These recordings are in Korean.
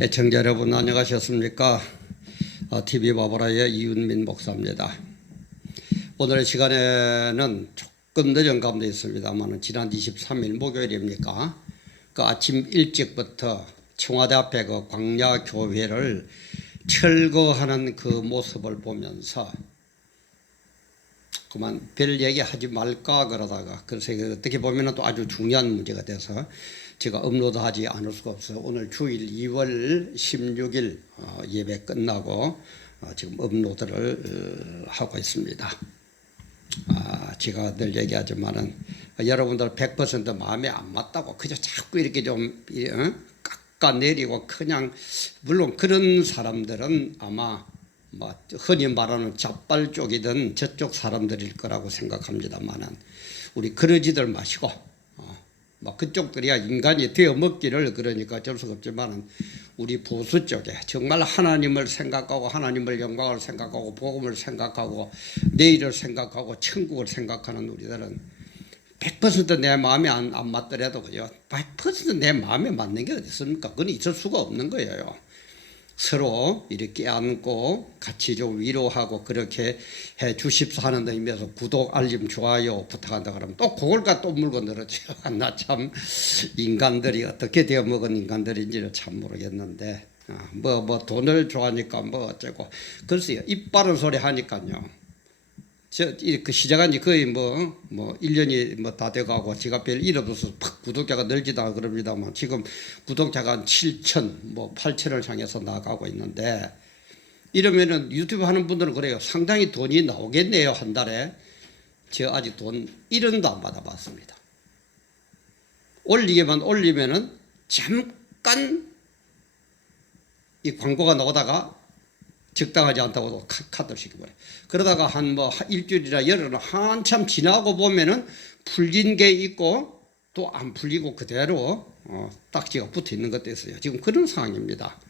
애청자 여러분 안녕하셨습니까? TV 바보라의 이윤민 목사입니다. 오늘 시간에는 조금 늦은 가운데 있습니다만 지난 23일 목요일입니까? 그 아침 일찍부터 청와대 앞에 그 광야교회를 철거하는 그 모습을 보면서 그만 별 얘기하지 말까 그러다가 그래서 어떻게 보면 또 아주 중요한 문제가 돼서 제가 업로드하지 않을 수가 없어요. 오늘 주일 2월 16일 예배 끝나고 지금 업로드를 하고 있습니다. 제가 늘 얘기하지만은 여러분들 100% 마음에 안 맞다고 그저 자꾸 이렇게 좀 깎아내리고 그냥 물론 그런 사람들은 아마 뭐 흔히 말하는 잡발 쪽이든 저쪽 사람들일 거라고 생각합니다만은 우리 그러지들 마시고 뭐 그쪽들이야 인간이 되어 먹기를 그러니까 어쩔 수가 없지만은 우리 보수 쪽에 정말 하나님을 생각하고 하나님을 영광을 생각하고 복음을 생각하고 내일을 생각하고 천국을 생각하는 우리들은 100% 내 마음에 안 맞더라도 그죠? 100% 내 마음에 맞는 게 어디 있습니까? 그건 있을 수가 없는 거예요. 서로 이렇게 안고 같이 좀 위로하고 그렇게 해 주십사 하는 의미에서 구독, 알림, 좋아요 부탁한다 그러면 또 그걸까 또 물고 늘어져. 나 참 인간들이 어떻게 되어 먹은 인간들인지를 참 모르겠는데 뭐 돈을 좋아하니까 뭐 어쩌고 글쎄요 입 바른 소리 하니까요. 그 시작한 지 거의 뭐 1년이 뭐 다 돼가고 제가 별 일 없어서 팍 구독자가 늘지다 그럽니다만 지금 구독자가 한 7천 뭐 8천을 향해서 나가고 있는데 이러면은 유튜브 하는 분들은 그래요. 상당히 돈이 나오겠네요. 한 달에. 제가 아직 돈 1원도 안 받아봤습니다. 올리기만 올리면은 잠깐 이 광고가 나오다가 적당하지 않다고도 카드를 시켜버려요. 그러다가 한 일주일이나 열흘 한참 지나고 보면은 풀린 게 있고 또 안 풀리고 그대로 딱지가 붙어 있는 것도 있어요. 지금 그런 상황입니다.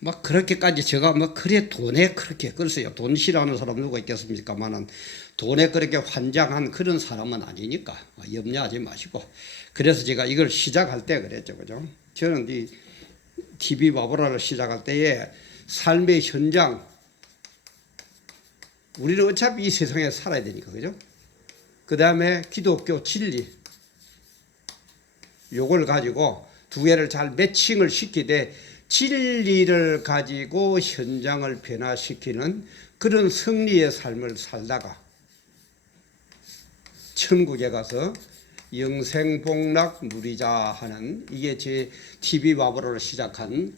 막 그렇게까지 제가 그래 돈에 그렇게 글쎄요. 돈 싫어하는 사람 누가 있겠습니까만은 돈에 그렇게 환장한 그런 사람은 아니니까 염려하지 마시고 그래서 제가 이걸 시작할 때 그랬죠. 그죠? 저는 이 TV 바보라를 시작할 때에 삶의 현장 우리는 어차피 이 세상에 살아야 되니까 그죠? 그 다음에 기독교 진리 요걸 가지고 두 개를 잘 매칭을 시키되 진리를 가지고 현장을 변화시키는 그런 승리의 삶을 살다가 천국에 가서 영생복락 누리자 하는 이게 제 TV 바보로를 시작한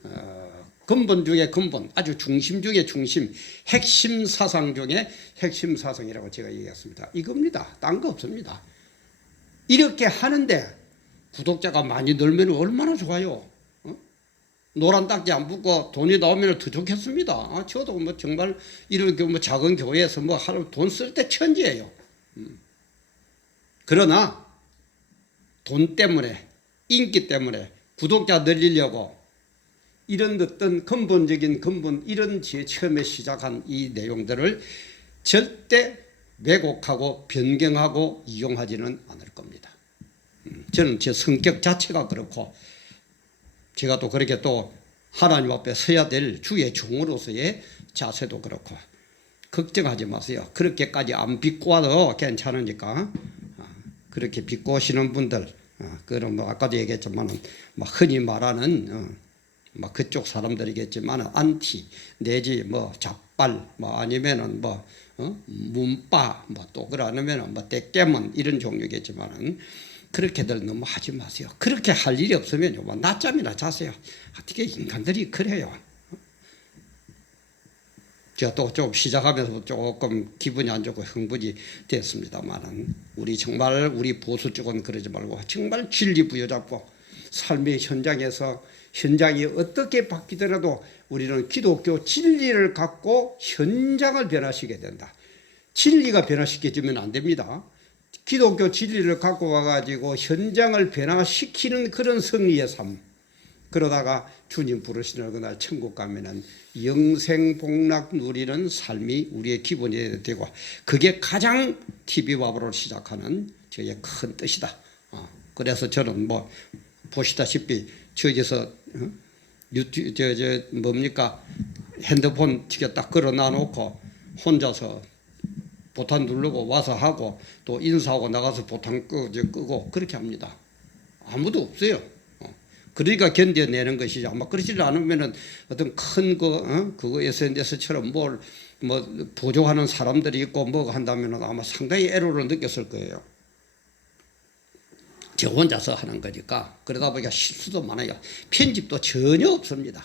근본 중에 근본, 아주 중심 중에 중심, 핵심 사상 중에 핵심 사상이라고 제가 얘기했습니다. 이겁니다. 딴 거 없습니다. 이렇게 하는데 구독자가 많이 늘면 얼마나 좋아요. 노란 딱지 안 붙고 돈이 나오면 더 좋겠습니다. 저도 정말 이렇게 작은 교회에서 돈 쓸 때 천지예요. 그러나 돈 때문에, 인기 때문에 구독자 늘리려고 이런 어떤 근본적인 근본 이런 처음에 시작한 이 내용들을 절대 왜곡하고 변경하고 이용하지는 않을 겁니다. 저는 제 성격 자체가 그렇고 제가 또 그렇게 또 하나님 앞에 서야 될 주의 종으로서의 자세도 그렇고 걱정하지 마세요. 그렇게까지 안 비꼬아도 괜찮으니까 그렇게 비꼬시는 분들 그런 아까도 얘기했지만 흔히 말하는 그쪽 사람들이겠지만 안티 내지 잡발 아니면은 문빠 또 그러면은 떼깨문 이런 종류겠지만은 그렇게들 너무 하지 마세요. 그렇게 할 일이 없으면요 낮잠이나 자세요. 어떻게 인간들이 그래요. 제가 또 좀 시작하면서 조금 기분이 안 좋고 흥분이 됐습니다만은 우리 보수 쪽은 그러지 말고 정말 진리 부여잡고 삶의 현장에서 현장이 어떻게 바뀌더라도 우리는 기독교 진리를 갖고 현장을 변화시켜야 된다. 진리가 변화시켜주면 안 됩니다. 기독교 진리를 갖고 와가지고 현장을 변화시키는 그런 승리의 삶. 그러다가 주님 부르시는 그날 천국 가면은 영생복락 누리는 삶이 우리의 기본이 되고 그게 가장 TV 바보로 시작하는 저의 큰 뜻이다. 그래서 저는 보시다시피 저기서 유튜 저 뭡니까 핸드폰 지게 딱 걸어 놔놓고 혼자서 보탄 누르고 와서 하고 또 인사하고 나가서 보탄 끄고 그렇게 합니다. 아무도 없어요. 그러니까 견뎌내는 것이지. 아마 그러지 않으면은 어떤 큰 그거 SNS처럼 뭐 보조하는 사람들이 있고 뭐 한다면은 아마 상당히 애로를 느꼈을 거예요. 저 혼자서 하는 거니까. 그러다 보니까 실수도 많아요. 편집도 전혀 없습니다.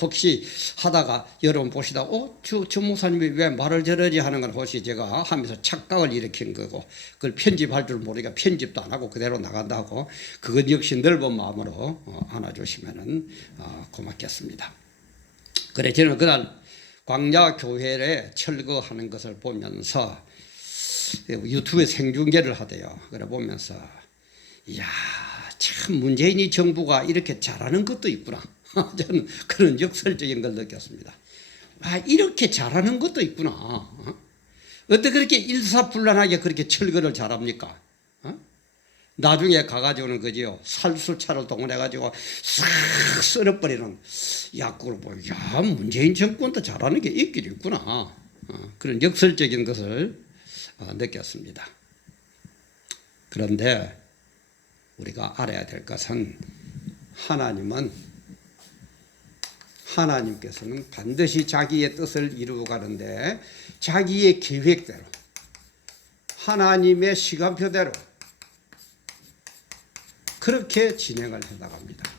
혹시 하다가 여러분 보시다 저 목사님이 왜 말을 저러지 하는 건 혹시 제가 하면서 착각을 일으킨 거고 그걸 편집할 줄 모르니까 편집도 안 하고 그대로 나간다고 그것 역시 넓은 마음으로 안아주시면 고맙겠습니다. 그래 저는 그날 광야교회에 철거하는 것을 보면서 유튜브에 생중계를 하대요. 그래 보면서 이야 참 문재인이 정부가 이렇게 잘하는 것도 있구나. 저는 그런 역설적인 걸 느꼈습니다. 이렇게 잘하는 것도 있구나. 어떻게 그렇게 일사불란하게 그렇게 철거를 잘합니까? 나중에 가가지고는 그지요. 살수차를 동원해가지고 싹 쓸어버리는 약국을 보고 야 문재인 정권도 잘하는 게 있긴 있구나. 그런 역설적인 것을 느꼈습니다. 그런데 우리가 알아야 될 것은 하나님께서는 반드시 자기의 뜻을 이루어 가는데 자기의 계획대로 하나님의 시간표대로 그렇게 진행을 해나갑니다.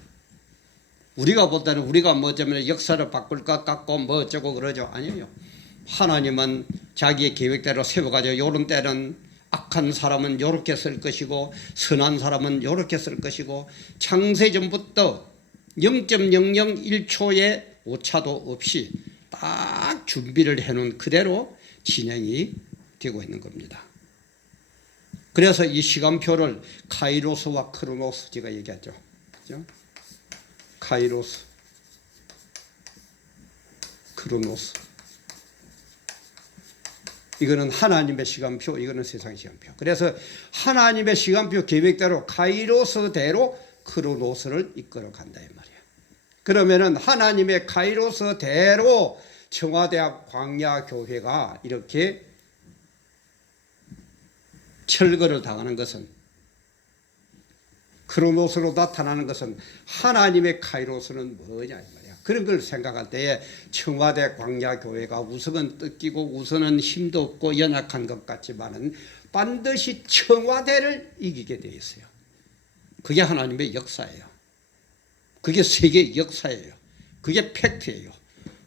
우리가 볼 때는 우리가 뭐 때문에 역사를 바꿀 것 같고 뭐 어쩌고 그러죠. 아니에요. 하나님은 자기의 계획대로 세워가지고 요런 때는 악한 사람은 요렇게 쓸 것이고 선한 사람은 요렇게 쓸 것이고 창세전부터 0.001초의 오차도 없이 딱 준비를 해놓은 그대로 진행이 되고 있는 겁니다. 그래서 이 시간표를 카이로스와 크로노스 제가 얘기했죠. 그죠? 카이로스, 크로노스. 이거는 하나님의 시간표, 이거는 세상의 시간표. 그래서 하나님의 시간표 계획대로 카이로스대로 크로노스를 이끌어 간다 이 말이에요. 그러면은 하나님의 카이로스대로 청와대학 광야교회가 이렇게 철거를 당하는 것은 크로노스로 나타나는 것은 하나님의 카이로스는 뭐냐 이 말이야. 그런 걸 생각할 때에 청와대 광야교회가 우선은 뜯기고 우선은 힘도 없고 연약한 것 같지만은 반드시 청와대를 이기게 되어 있어요. 그게 하나님의 역사예요. 그게 세계의 역사예요. 그게 팩트예요.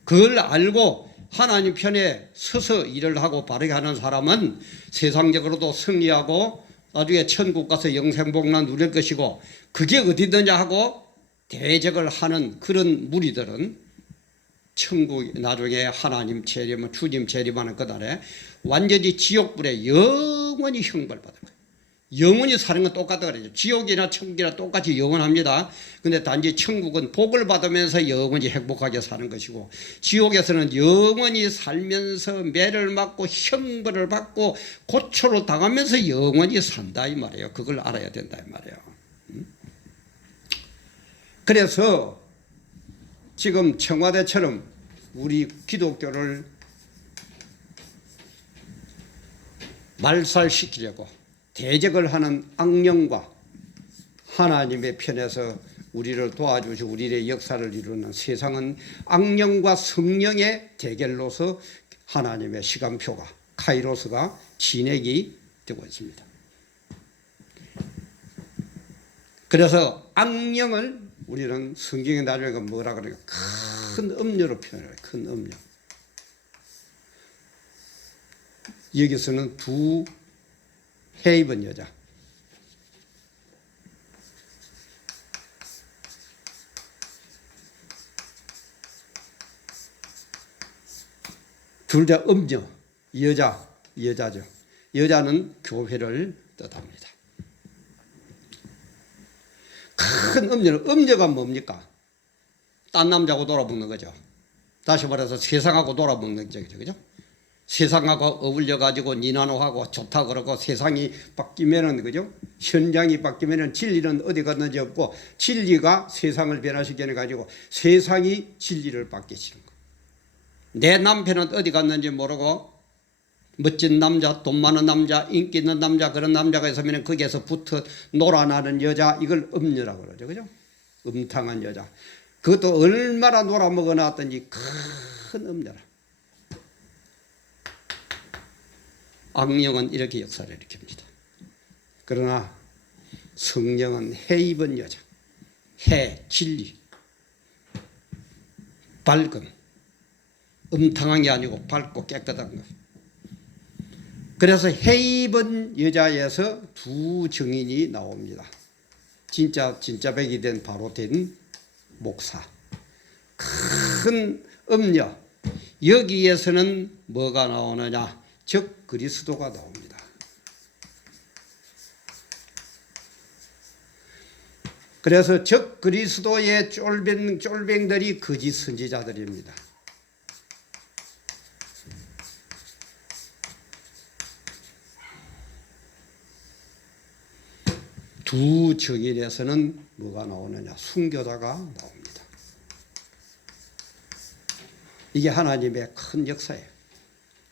그걸 알고 하나님 편에 서서 일을 하고 바르게 하는 사람은 세상적으로도 승리하고 나중에 천국 가서 영생복만 누릴 것이고 그게 어디든지 하고 대적을 하는 그런 무리들은 천국 나중에 하나님 재림, 주님 재림하는 그날에 완전히 지옥불에 영원히 형벌받을 거예요. 영원히 사는 건 똑같다 그러죠. 지옥이나 천국이나 똑같이 영원합니다. 근데 단지 천국은 복을 받으면서 영원히 행복하게 사는 것이고 지옥에서는 영원히 살면서 매를 맞고 형벌을 받고 고초를 당하면서 영원히 산다 이 말이에요. 그걸 알아야 된다 이 말이에요. 그래서 지금 청와대처럼 우리 기독교를 말살시키려고 대적을 하는 악령과 하나님의 편에서 우리를 도와주시고 우리의 역사를 이루는 세상은 악령과 성령의 대결로서 하나님의 시간표가 카이로스가 진행이 되고 있습니다. 그래서 악령을 우리는 성경에 나중에 뭐라 그래요? 큰 음료로 표현해요. 큰 음료. 여기서는 두 헤이븐 여자. 둘 다 음녀. 여자죠. 여자는 교회를 뜻합니다. 큰 음녀는 음녀가 뭡니까? 딴 남자하고 놀아먹는 거죠. 다시 말해서 세상하고 놀아먹는 거죠. 그죠? 세상하고 어울려 가지고 니나노하고 좋다 그러고 세상이 바뀌면은 그죠? 현장이 바뀌면은 진리는 어디 갔는지 없고 진리가 세상을 변화시켜 가지고 세상이 진리를 바뀌시는 거. 내 남편은 어디 갔는지 모르고 멋진 남자, 돈 많은 남자, 인기 있는 남자 그런 남자가 있으면 거기에서 붙어 놀아나는 여자 이걸 음녀라고 그러죠. 그죠? 음탕한 여자. 그것도 얼마나 놀아먹어 놨든지 큰 음녀라. 악령은 이렇게 역사를 일으킵니다. 그러나 성령은 해 입은 여자, 해, 진리, 밝음, 음탕한 게 아니고 밝고 깨끗한 것. 그래서 해 입은 여자에서 두 증인이 나옵니다. 진짜 백이 된 바로 된 목사, 큰 음녀. 여기에서는 뭐가 나오느냐? 즉 그리스도가 나옵니다. 그래서 즉 그리스도의 쫄병들이 거짓 선지자들입니다. 두 증인에서는 뭐가 나오느냐? 순교자가 나옵니다. 이게 하나님의 큰 역사예요.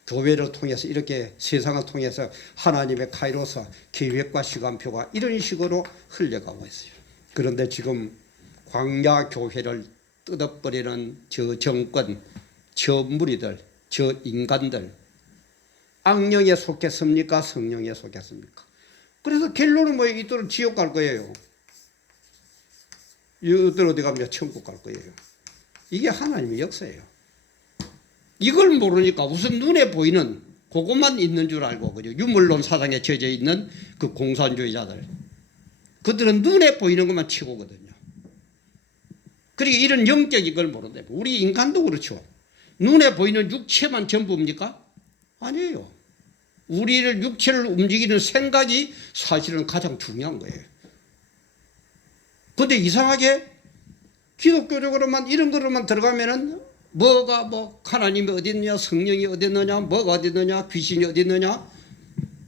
교회를 통해서 이렇게 세상을 통해서 하나님의 카이로스 계획과 시간표가 이런 식으로 흘러가고 있어요. 그런데 지금 광야 교회를 뜯어버리는 저 정권, 저 무리들, 저 인간들 악령에 속했습니까? 성령에 속했습니까? 그래서 결론은 뭐예요? 이들은 지옥 갈 거예요. 이들 어디 가면 천국 갈 거예요. 이게 하나님의 역사예요. 이걸 모르니까 우선 눈에 보이는 그것만 있는 줄 알고 그죠? 유물론 사상에 젖어 있는 그 공산주의자들, 그들은 눈에 보이는 것만 치고거든요. 그리고 이런 영적인 걸 모른다. 우리 인간도 그렇죠. 눈에 보이는 육체만 전부입니까? 아니에요. 우리를 육체를 움직이는 생각이 사실은 가장 중요한 거예요. 그런데 이상하게 기독교적으로만 이런 거로만 들어가면은 뭐가 하나님이 어디 있느냐, 성령이 어디 있느냐, 뭐가 어디 있느냐, 귀신이 어디 있느냐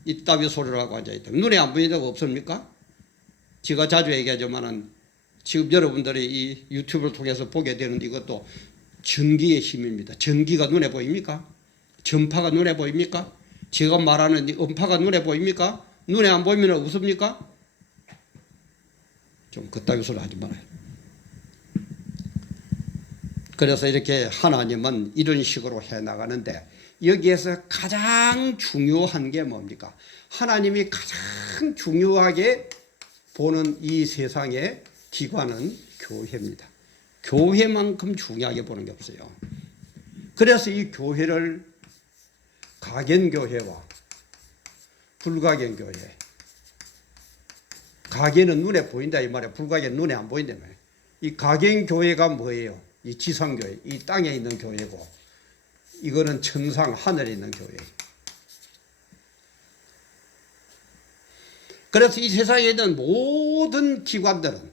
이따위 소리를 하고 앉아있다. 눈에 안 보이는 데가 없습니까? 제가 자주 얘기하지만은 지금 여러분들이 이 유튜브를 통해서 보게 되는 이것도 전기의 힘입니다. 전기가 눈에 보입니까? 전파가 눈에 보입니까? 제가 말하는 음파가 눈에 보입니까? 눈에 안 보이면 없습니까? 좀 그따위 소리 하지 말아요. 그래서 이렇게 하나님은 이런 식으로 해나가는데 여기에서 가장 중요한 게 뭡니까? 하나님이 가장 중요하게 보는 이 세상의 기관은 교회입니다. 교회만큼 중요하게 보는 게 없어요. 그래서 이 교회를 가견교회와 불가견교회, 가견은 눈에 보인다 이 말이에요. 불가견은 눈에 안 보인다 이 말이에요. 이 가견교회가 뭐예요? 이 지상교회, 이 땅에 있는 교회고, 이거는 천상 하늘에 있는 교회예요. 그래서 이 세상에 있는 모든 기관들은,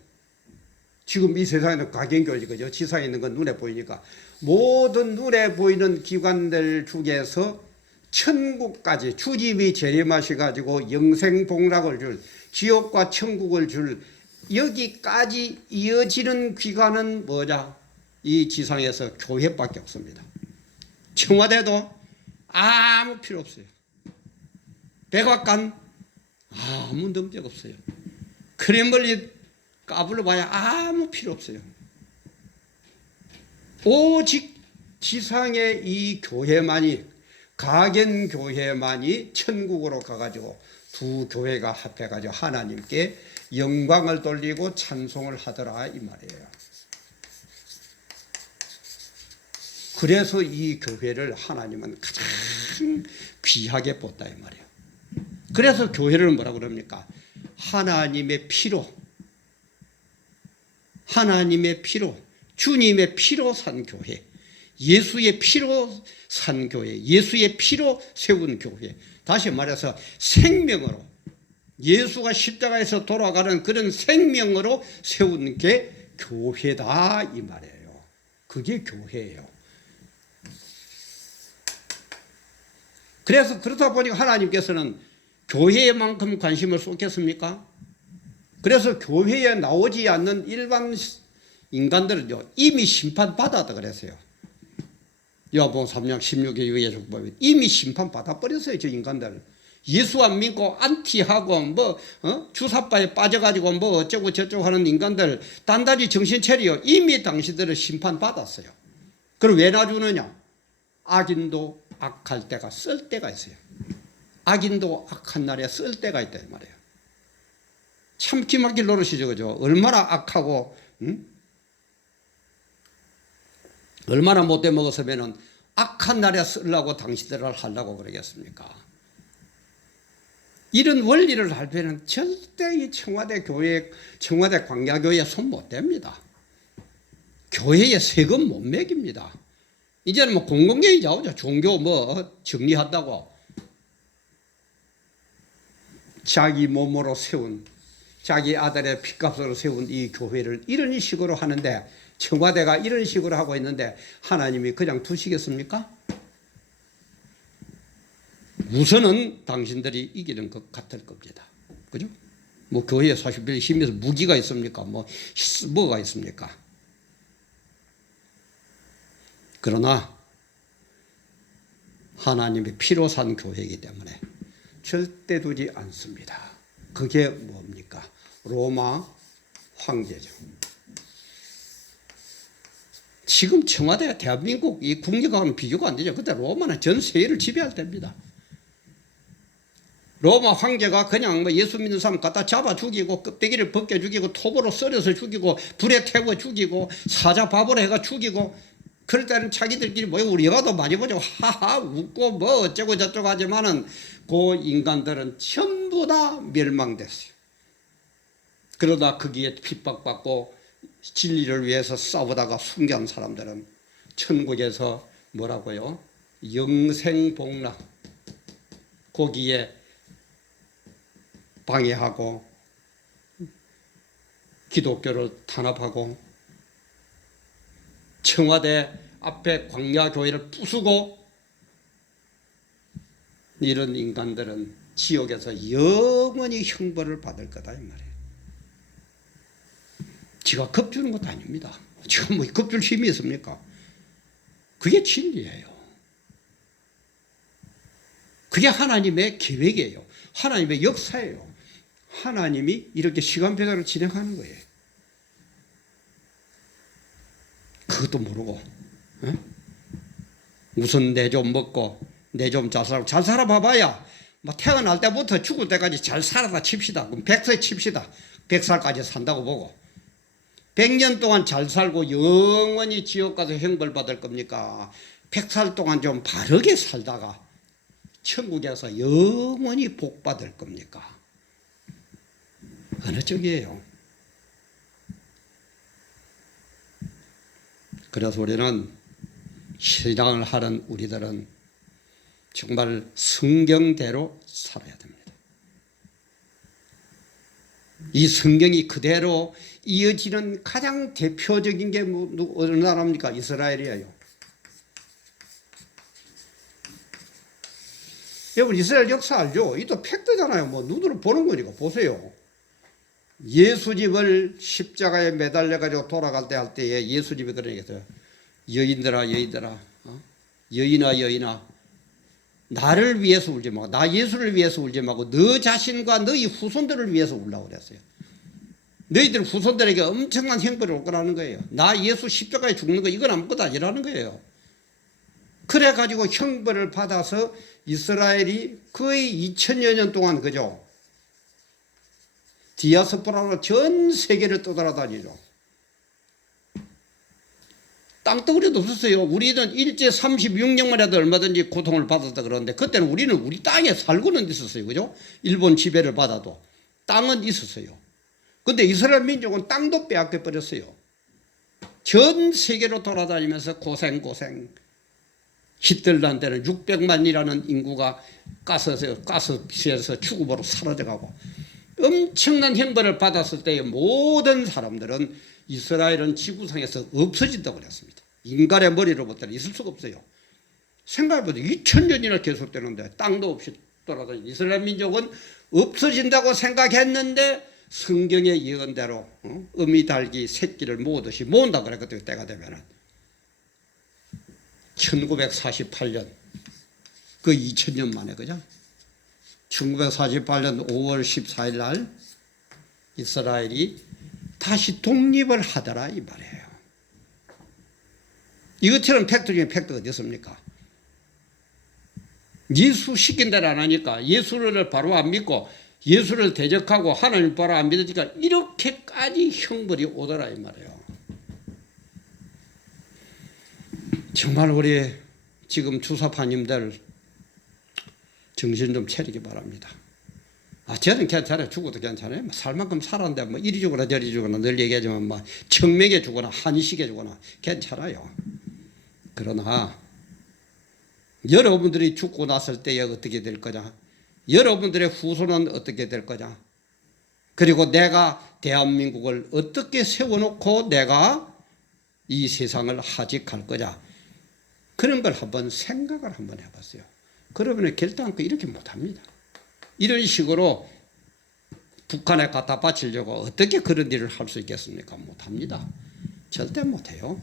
지금 이 세상에는 가견교회지, 그죠? 지상에 있는 건 눈에 보이니까, 모든 눈에 보이는 기관들 중에서 천국까지 주님이 재림하셔가지고 영생복락을 줄, 지옥과 천국을 줄, 여기까지 이어지는 기관은 뭐냐? 이 지상에서 교회밖에 없습니다. 청와대도 아무 필요 없어요. 백악관 아무 능력 없어요. 크렘블린 까불러봐야 아무 필요 없어요. 오직 지상의 이 교회만이, 가견교회만이 천국으로 가가지고 두 교회가 합해가지고 하나님께 영광을 돌리고 찬송을 하더라 이 말이에요. 그래서 이 교회를 하나님은 가장 귀하게 봤다 이 말이에요. 그래서 교회를 뭐라고 그럽니까? 하나님의 피로, 주님의 피로 산 교회, 예수의 피로 산 교회, 예수의 피로 세운 교회. 다시 말해서 생명으로, 예수가 십자가에서 돌아가는 그런 생명으로 세운 게 교회다 이 말이에요. 그게 교회예요. 그래서 그렇다 보니까 하나님께서는 교회에만큼 관심을 쏟겠습니까? 그래서 교회에 나오지 않는 일반 인간들은요, 이미 심판받았다 그랬어요. 요한복음 3장 16에 의해서 보면 이미 심판받아 버렸어요. 저 인간들. 예수 안 믿고 안티하고 주사바에 빠져가지고 어쩌고 저쩌고 하는 인간들 단단히 정신 차려. 이미 당신들은 심판받았어요. 그럼 왜 놔주느냐? 악인도 악할 때가 쓸 때가 있어요. 악인도 악한 날에 쓸 때가 있다 이 말이에요. 참 기막힐 노릇이죠. 그죠? 얼마나 악하고 얼마나 못돼 먹었으면 악한 날에 쓰려고 당신들을 하려고 그러겠습니까? 이런 원리를 알면 절대 이 청와대 교회, 청와대 광야교회에 손 못 댑니다. 교회에 세금 못 매깁니다. 이제는 공공연히 나오죠. 종교 정리한다고. 자기 몸으로 세운, 자기 아들의 핏값으로 세운 이 교회를 이런 식으로 하는데, 청와대가 이런 식으로 하고 있는데 하나님이 그냥 두시겠습니까? 우선은 당신들이 이기는 것 같을 겁니다. 그죠? 교회에 사실 힘에서 무기가 있습니까? 뭐가 있습니까? 그러나 하나님의 피로 산 교회이기 때문에 절대 두지 않습니다. 그게 뭡니까? 로마 황제죠. 지금 청와대 대한민국 이 국력하고는 비교가 안 되죠. 그때 로마는 전 세계를 지배할 때입니다. 로마 황제가 그냥 예수 믿는 사람 갖다 잡아 죽이고 껍데기를 벗겨 죽이고 톱으로 썰어서 죽이고 불에 태워 죽이고 사자밥으로 해가 죽이고, 그럴 때는 자기들끼리 우리 영화도 많이 보죠. 하하 웃고 어쩌고 저쩌고 하지만은 그 인간들은 전부 다 멸망됐어요. 그러다 거기에 핍박받고 진리를 위해서 싸우다가 순교한 사람들은 천국에서 뭐라고요? 영생복락, 거기에 방해하고 기독교를 탄압하고 청와대 앞에 광야교회를 부수고, 이런 인간들은 지옥에서 영원히 형벌을 받을 거다 이 말이에요. 지가 겁주는 것도 아닙니다. 지가 겁줄 힘이 있습니까? 그게 진리예요. 그게 하나님의 계획이에요. 하나님의 역사예요. 하나님이 이렇게 시간표대로 진행하는 거예요. 그것도 모르고 우선 내 좀 먹고 내 좀 잘 살고, 잘 살아봐봐야 태어날 때부터 죽을 때까지 잘 살아다 칩시다. 그럼 100세 칩시다. 100살까지 산다고 보고 100년 동안 잘 살고 영원히 지옥 가서 형벌 받을 겁니까? 100살 동안 좀 바르게 살다가 천국에서 영원히 복 받을 겁니까? 어느 쪽이에요? 그래서 우리는 신앙을 하는 우리들은 정말 성경대로 살아야 됩니다. 이 성경이 그대로 이어지는 가장 대표적인 게 어느 나라입니까? 이스라엘이에요. 여러분 이스라엘 역사 알죠? 이도 팩트잖아요. 눈으로 보는 거니까 보세요. 예수님을 십자가에 매달려가지고 돌아갈 때 할 때에 예수님이 그런 얘기했어요. 여인들아 여인아 나를 위해서 울지 말고, 나 예수를 위해서 울지 말고 너 자신과 너희 후손들을 위해서 울라고 그랬어요. 너희들 후손들에게 엄청난 형벌이 올 거라는 거예요. 나 예수 십자가에 죽는 거 이건 아무것도 아니라는 거예요. 그래가지고 형벌을 받아서 이스라엘이 거의 2000여 년 동안 그죠? 디아스포라로 전 세계를 떠돌아다니죠. 땅덩어리도 없었어요. 우리는 일제 36년만 해도 얼마든지 고통을 받았다 그러는데, 그때는 우리는 우리 땅에 살고는 있었어요. 그죠? 일본 지배를 받아도 땅은 있었어요. 근데 이스라엘 민족은 땅도 빼앗겨 버렸어요. 전 세계로 돌아다니면서 고생. 히틀러 때는 600만이라는 인구가 가스피에서 죽음으로 사라져가고, 엄청난 형벌을 받았을 때의 모든 사람들은 이스라엘은 지구상에서 없어진다고 그랬습니다. 인간의 머리로부터는 있을 수가 없어요. 생각해보세요. 2000년이나 계속되는데 땅도 없이 돌아다니는 이스라엘 민족은 없어진다고 생각했는데 성경의 예언대로 어미 닭이 새끼를 모으듯이 모은다 그랬거든요. 때가 되면은 1948년 그 2000년 만에 그죠? 1948년 5월 14일 날 이스라엘이 다시 독립을 하더라 이 말이에요. 이것처럼 팩트 중에 팩트가 어디 있습니까? 예수 시킨 대로 안 하니까 예수를 바로 안 믿고 예수를 대적하고 하나님 바로 안 믿으니까 이렇게까지 형벌이 오더라 이 말이에요. 정말 우리 지금 주사파님들 정신 좀 차리기 바랍니다. 저는 괜찮아요. 죽어도 괜찮아요. 살 만큼 살았는데 뭐 이리 죽거나 저리 죽거나 늘 얘기하지만 뭐 청명해 주거나 한식해 주거나 괜찮아요. 그러나 여러분들이 죽고 났을 때에 어떻게 될 거냐? 여러분들의 후손은 어떻게 될 거냐? 그리고 내가 대한민국을 어떻게 세워놓고 내가 이 세상을 하직할 거냐? 그런 걸 한번 생각을 한번 해봤어요. 그러면 결단코 이렇게 못합니다. 이런 식으로 북한에 갖다 바치려고 어떻게 그런 일을 할 수 있겠습니까? 못합니다. 절대 못해요.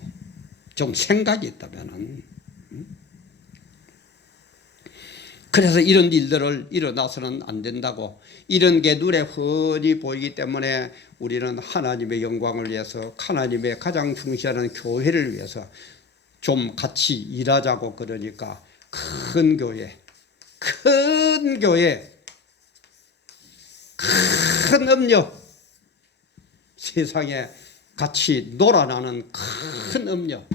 좀 생각이 있다면은. 그래서 이런 일들을 일어나서는 안 된다고, 이런 게 눈에 훤히 보이기 때문에 우리는 하나님의 영광을 위해서, 하나님의 가장 중시하는 교회를 위해서 좀 같이 일하자고. 그러니까 큰 교회, 큰 음료, 세상에 같이 놀아나는 큰 음료,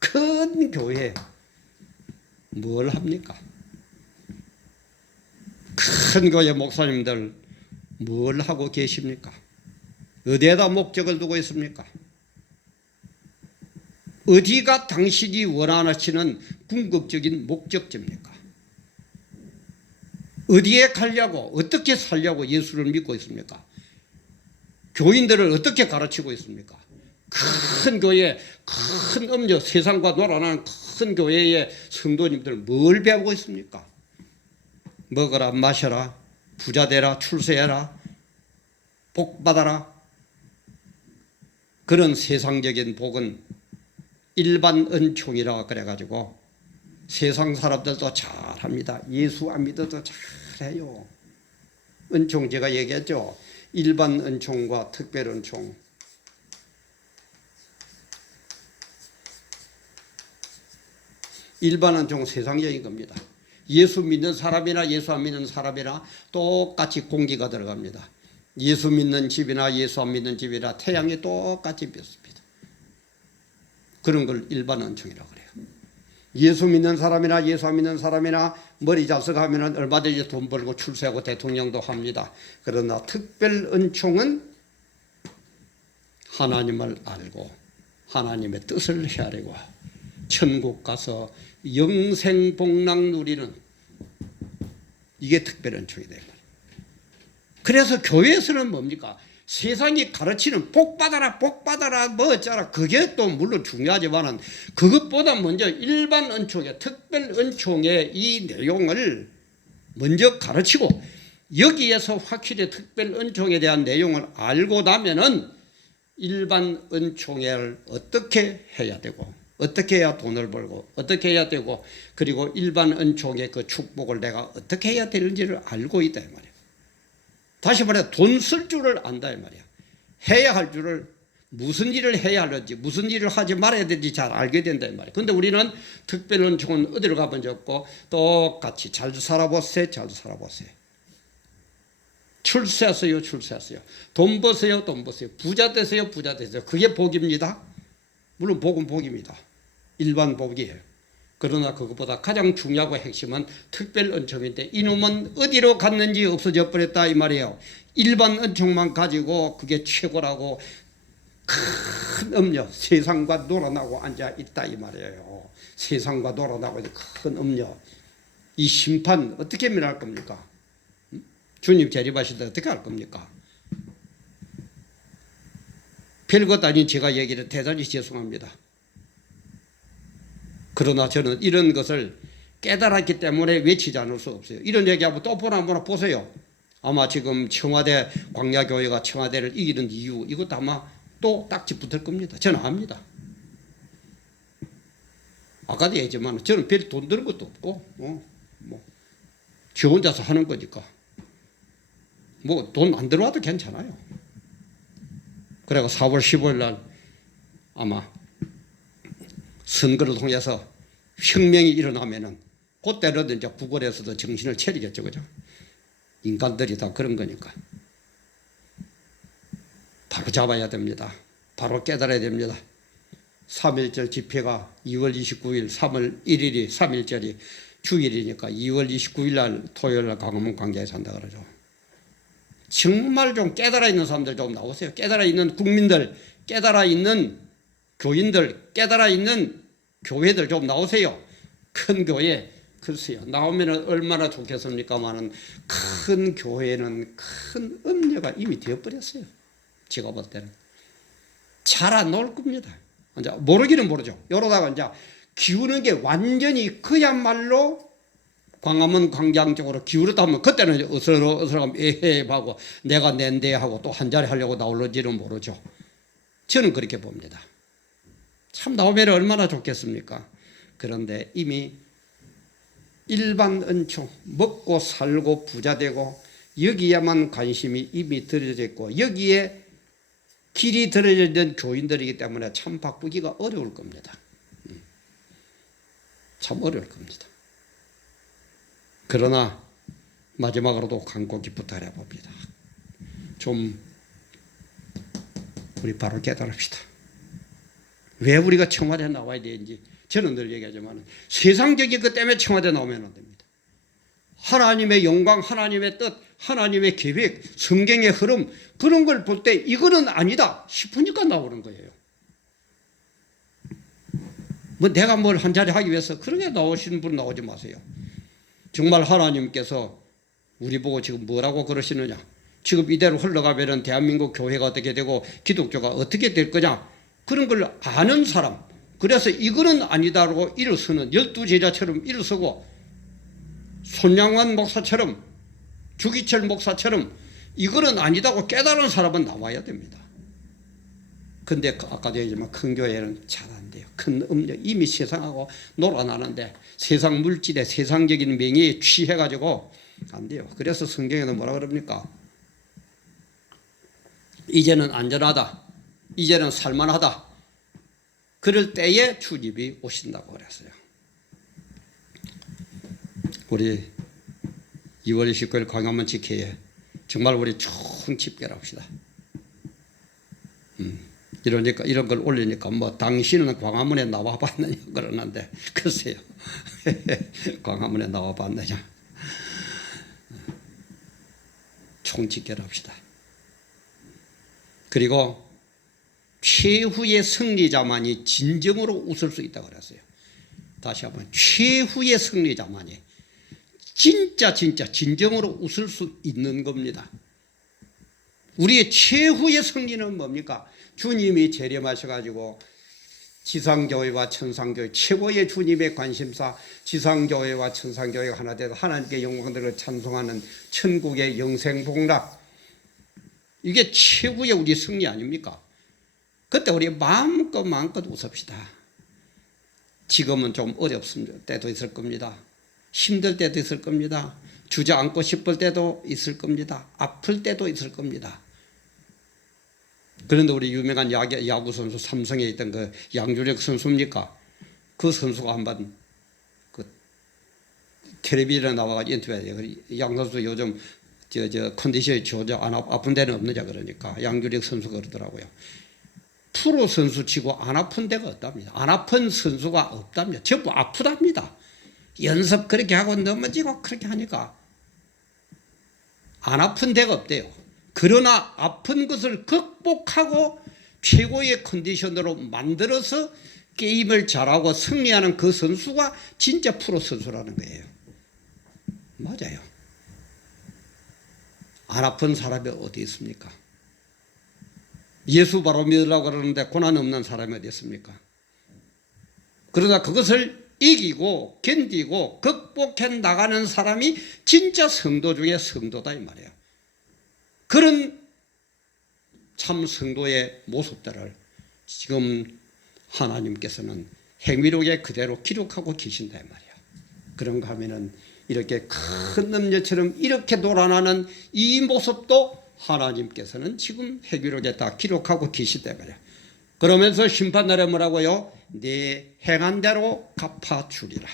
큰 교회 뭘 합니까? 큰 교회 목사님들 뭘 하고 계십니까? 어디에다 목적을 두고 있습니까? 어디가 당신이 원하시는 궁극적인 목적지입니까? 어디에 가려고, 어떻게 살려고 예수를 믿고 있습니까? 교인들을 어떻게 가르치고 있습니까? 큰 교회, 큰 음료, 세상과 놀아나는 큰 교회의 성도님들 뭘 배우고 있습니까? 먹어라, 마셔라, 부자 되라, 출세해라, 복 받아라. 그런 세상적인 복은 일반 은총이라고 그래가지고 세상 사람들도 잘합니다. 예수 안 믿어도 잘해요. 은총 제가 얘기했죠. 일반 은총과 특별 은총. 일반 은총은 세상적인 겁니다. 예수 믿는 사람이나 예수 안 믿는 사람이나 똑같이 공기가 들어갑니다. 예수 믿는 집이나 예수 안 믿는 집이나 태양이 똑같이 빛습니다. 그런 걸 일반 은총이라고 그래요. 예수 믿는 사람이나 예수 안 믿는 사람이나 머리 자석하면 얼마든지 돈 벌고 출세하고 대통령도 합니다. 그러나 특별 은총은 하나님을 알고 하나님의 뜻을 헤아리고 천국 가서 영생복락 누리는, 이게 특별 은총이 돼요. 그래서 교회에서는 뭡니까? 세상이 가르치는 복 받아라, 복 받아라, 뭐 어쩌라, 그게 또 물론 중요하지만은 그것보다 먼저 일반 은총의, 특별 은총의 이 내용을 먼저 가르치고 여기에서 확실히 특별 은총에 대한 내용을 알고 나면은 일반 은총을 어떻게 해야 되고, 어떻게 해야 돈을 벌고, 어떻게 해야 되고, 그리고 일반 은총의 그 축복을 내가 어떻게 해야 되는지를 알고 있다 이 말이에요. 다시 말해 돈 쓸 줄을 안다 이 말이야. 해야 할 줄을, 무슨 일을 해야 하는지, 무슨 일을 하지 말아야 되는지 잘 알게 된다 이 말이야. 근데 우리는 특별 은총은 어디로 가본 적 없고 똑같이 잘 살아보세요, 잘 살아보세요. 출세하세요, 출세하세요. 돈 버세요, 돈 버세요. 부자 되세요, 부자 되세요. 그게 복입니다. 물론 복은 복입니다. 일반 복이에요. 그러나 그것보다 가장 중요하고 핵심은 특별 은총인데 이놈은 어디로 갔는지 없어져 버렸다 이 말이에요. 일반 은총만 가지고 그게 최고라고 큰 음료, 세상과 놀아나고 앉아 있다 이 말이에요. 세상과 놀아나고 있는 큰 음료. 이 심판 어떻게 면할 겁니까? 주님 재림하실 때 어떻게 할 겁니까? 별것 아닌 제가 얘기를 대단히 죄송합니다. 그러나 저는 이런 것을 깨달았기 때문에 외치지 않을 수 없어요. 이런 얘기하고 또 보나 보세요. 아마 지금 청와대 광야교회가 청와대를 이기는 이유, 이것도 아마 또 딱지 붙을 겁니다. 저는 압니다. 아까도 얘기했지만 저는 별 돈 드는 것도 없고 저 혼자서 하는 거니까 뭐 돈 안 들어와도 괜찮아요. 그리고 4월 15일 날 아마 선거를 통해서 혁명이 일어나면은 그때는 이제 구걸에서도 정신을 차리겠죠, 그죠? 인간들이 다 그런 거니까 바로 잡아야 됩니다. 바로 깨달아야 됩니다. 3.1절 집회가 2월 29일, 3월 1일이 3.1절이 주일이니까 2월 29일 날 토요일 날 광화문 광장에서 한다 그러죠. 정말 좀 깨달아 있는 사람들 좀 나오세요. 깨달아 있는 국민들, 깨달아 있는 교인들, 깨달아 있는 교회들 좀 나오세요. 큰 교회, 글쎄요. 나오면 얼마나 좋겠습니까만은 큰 교회는 큰 음료가 이미 되어버렸어요. 제가 볼 때는. 잘 안 나올 겁니다. 이제 모르기는 모르죠. 이러다가 이제 기우는 게 완전히 그야말로 광화문 광장 쪽으로 기울었다 하면 그때는 어슬어슬하면 에헤하고 내가 낸데 하고 또 한 자리 하려고 나올는지는 모르죠. 저는 그렇게 봅니다. 참 나오면 얼마나 좋겠습니까? 그런데 이미 일반 은총 먹고 살고 부자 되고 여기에만 관심이 이미 들여져 있고 여기에 길이 들여져 있는 교인들이기 때문에 참 바꾸기가 어려울 겁니다. 참 어려울 겁니다. 그러나 마지막으로도 간곡히 부탁해 봅니다. 좀 우리 바로 깨달읍시다. 왜 우리가 청와대에 나와야 되는지 저는 늘 얘기하지만 세상적인 것 때문에 청와대에 나오면 안 됩니다. 하나님의 영광, 하나님의 뜻, 하나님의 계획, 성경의 흐름 그런 걸 볼 때 이거는 아니다 싶으니까 나오는 거예요. 뭐 내가 뭘 한 자리 하기 위해서 그렇게 나오시는 분 나오지 마세요. 정말 하나님께서 우리 보고 지금 뭐라고 그러시느냐, 지금 이대로 흘러가면 대한민국 교회가 어떻게 되고 기독교가 어떻게 될 거냐, 그런 걸 아는 사람, 그래서 이거는 아니다라고 일어서는 12제자처럼 일어서고 손양원 목사처럼 주기철 목사처럼 이거는 아니다고 깨달은 사람은 나와야 됩니다. 근데 아까도 얘기했지만 큰 교회는 잘 안 돼요. 큰 음료 이미 세상하고 놀아나는데 세상 물질에 세상적인 명예에 취해가지고 안 돼요. 그래서 성경에는 뭐라 그럽니까? 이제는 안전하다, 이제는 살만하다, 그럴 때에 주님이 오신다고 그랬어요. 우리 2월 29일 광화문 집회에 정말 우리 좋은 집회를 합시다. 이러니까 이런 걸 올리니까 뭐 당신은 광화문에 나와 봤느냐 그러는데 글쎄요. 광화문에 나와 봤느냐. 총집회를 합시다. 그리고 최후의 승리자만이 진정으로 웃을 수 있다고 그랬어요. 다시 한번 최후의 승리자만이 진짜 진정으로 웃을 수 있는 겁니다. 우리의 최후의 승리는 뭡니까? 주님이 재림하셔가지고 지상교회와 천상교회 최고의 주님의 관심사, 지상교회와 천상교회가 하나 되어 하나님께 영광들을 찬송하는 천국의 영생복락, 이게 최후의 우리 승리 아닙니까? 그때 우리 마음껏 웃읍시다. 지금은 좀 어렵을 때도 있을 겁니다. 힘들 때도 있을 겁니다. 주저앉고 싶을 때도 있을 겁니다. 아플 때도 있을 겁니다. 그런데 우리 유명한 야구 선수 삼성에 있던 그 양준혁 선수입니까? 그 선수가 한번 그 텔레비전에 나와가지고 인터뷰해요. 양 선수 요즘 컨디션이 좋죠. 아픈 데는 없느냐 그러니까 양준혁 선수가 그러더라고요. 프로 선수 치고 안 아픈 데가 없답니다. 안 아픈 선수가 없답니다. 전부 아프답니다. 연습 그렇게 하고 넘어지고 그렇게 하니까 안 아픈 데가 없대요. 그러나 아픈 것을 극복하고 최고의 컨디션으로 만들어서 게임을 잘하고 승리하는 그 선수가 진짜 프로 선수라는 거예요. 맞아요. 안 아픈 사람이 어디 있습니까? 예수 바로 믿으라고 그러는데 고난 없는 사람이 어디 있습니까? 그러나 그것을 이기고 견디고 극복해 나가는 사람이 진짜 성도 중에 성도다 이 말이에요. 그런 참 성도의 모습들을 지금 하나님께서는 행위록에 그대로 기록하고 계신다 이 말이에요. 그런가 하면은 이렇게 큰 넘녀처럼 이렇게 놀아나는 이 모습도 하나님께서는 지금 행위록에 다 기록하고 계시다 말이야. 그러면서 심판날에 뭐라고요? 네 행한 대로 갚아주리라.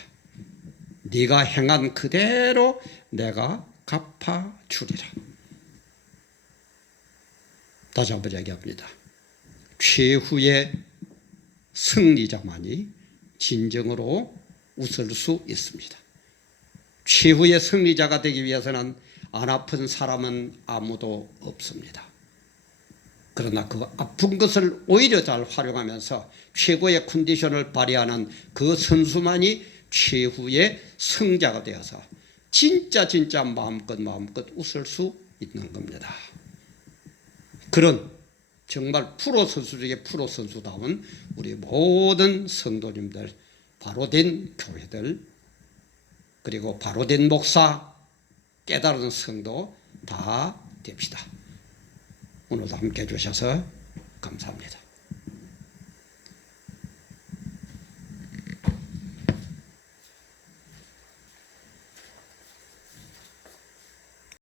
네가 행한 그대로 내가 갚아주리라. 다시 한번 얘기합니다. 최후의 승리자만이 진정으로 웃을 수 있습니다. 최후의 승리자가 되기 위해서는 안 아픈 사람은 아무도 없습니다. 그러나 그 아픈 것을 오히려 잘 활용하면서 최고의 컨디션을 발휘하는 그 선수만이 최후의 승자가 되어서 진짜 마음껏 웃을 수 있는 겁니다. 그런 정말 프로 선수 중에 프로 선수다운 우리 모든 성도님들, 바로된 교회들, 그리고 바로된 목사, 깨달은 성도 다 됩시다. 오늘도 함께 해주셔서 감사합니다.